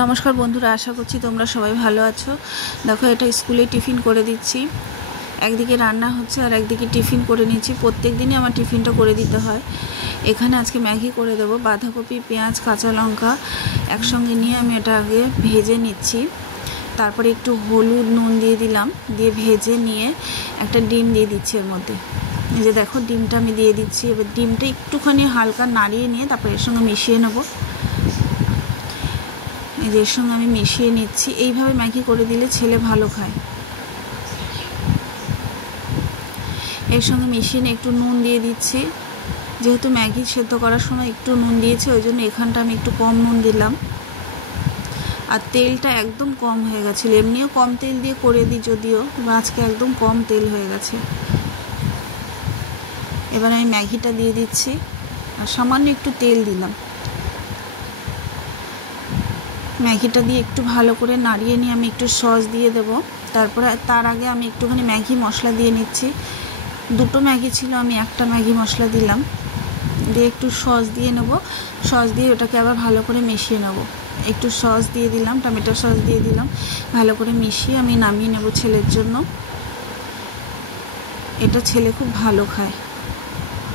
নমস্কার বন্ধুরা, আশা করছি তোমরা সবাই ভালো আছো। দেখো, এটা স্কুলে টিফিন করে দিচ্ছি। একদিকে রান্না হচ্ছে আর একদিকে টিফিন করে নিচ্ছি। প্রত্যেক দিনই আমার টিফিনটা করে দিতে হয়। এখানে আজকে ম্যাগি করে দেবো। বাঁধাকপি, পেঁয়াজ, কাঁচা লঙ্কা একসঙ্গে নিয়ে আমি এটা আগে ভেজে নিচ্ছি। তারপরে একটু হলুদ, নুন দিয়ে দিলাম, দিয়ে ভেজে নিয়ে একটা ডিম দিয়ে দিচ্ছি এর মধ্যে। এই যে দেখো, ডিমটা আমি দিয়ে দিচ্ছি। এবার ডিমটা একটুখানি হালকা নাড়িয়ে নিয়ে তারপরে এর সঙ্গে মিশিয়ে নেবো। এর সঙ্গে আমি মিশিয়ে নিচ্ছি। এইভাবে ম্যাগি করে দিলে ছেলে ভালো খায়। এর সঙ্গে মিশিয়ে নিয়ে একটু নুন দিয়ে দিচ্ছি। যেহেতু ম্যাগি সেদ্ধ করার সময় একটু নুন দিয়েছি, ওই জন্য এখানটা আমি একটু কম নুন দিলাম। আর তেলটা একদম কম হয়ে গেছিলো। এমনিও কম তেল দিয়ে করে দিই যদিও, আজকে একদম কম তেল হয়ে গেছে। এবার আমি ম্যাগিটা দিয়ে দিচ্ছি আর সামান্য একটু তেল দিলাম। ম্যাগিটা দিয়ে একটু ভালো করে নাড়িয়ে নিয়ে আমি একটু সস দিয়ে দেবো। তারপরে তার আগে আমি একটুখানি ম্যাগি মশলা দিয়ে নিচ্ছি। দুটো ম্যাগি ছিল, আমি একটা ম্যাগি মশলা দিলাম। দিয়ে একটু সস দিয়ে নেব। সস দিয়ে ওটাকে আবার ভালো করে মিশিয়ে নেব। একটু সস দিয়ে দিলাম, টমেটো সস দিয়ে দিলাম। ভালো করে মিশিয়ে আমি নামিয়ে নেব ছেলের জন্য। এটা ছেলে খুব ভালো খায়।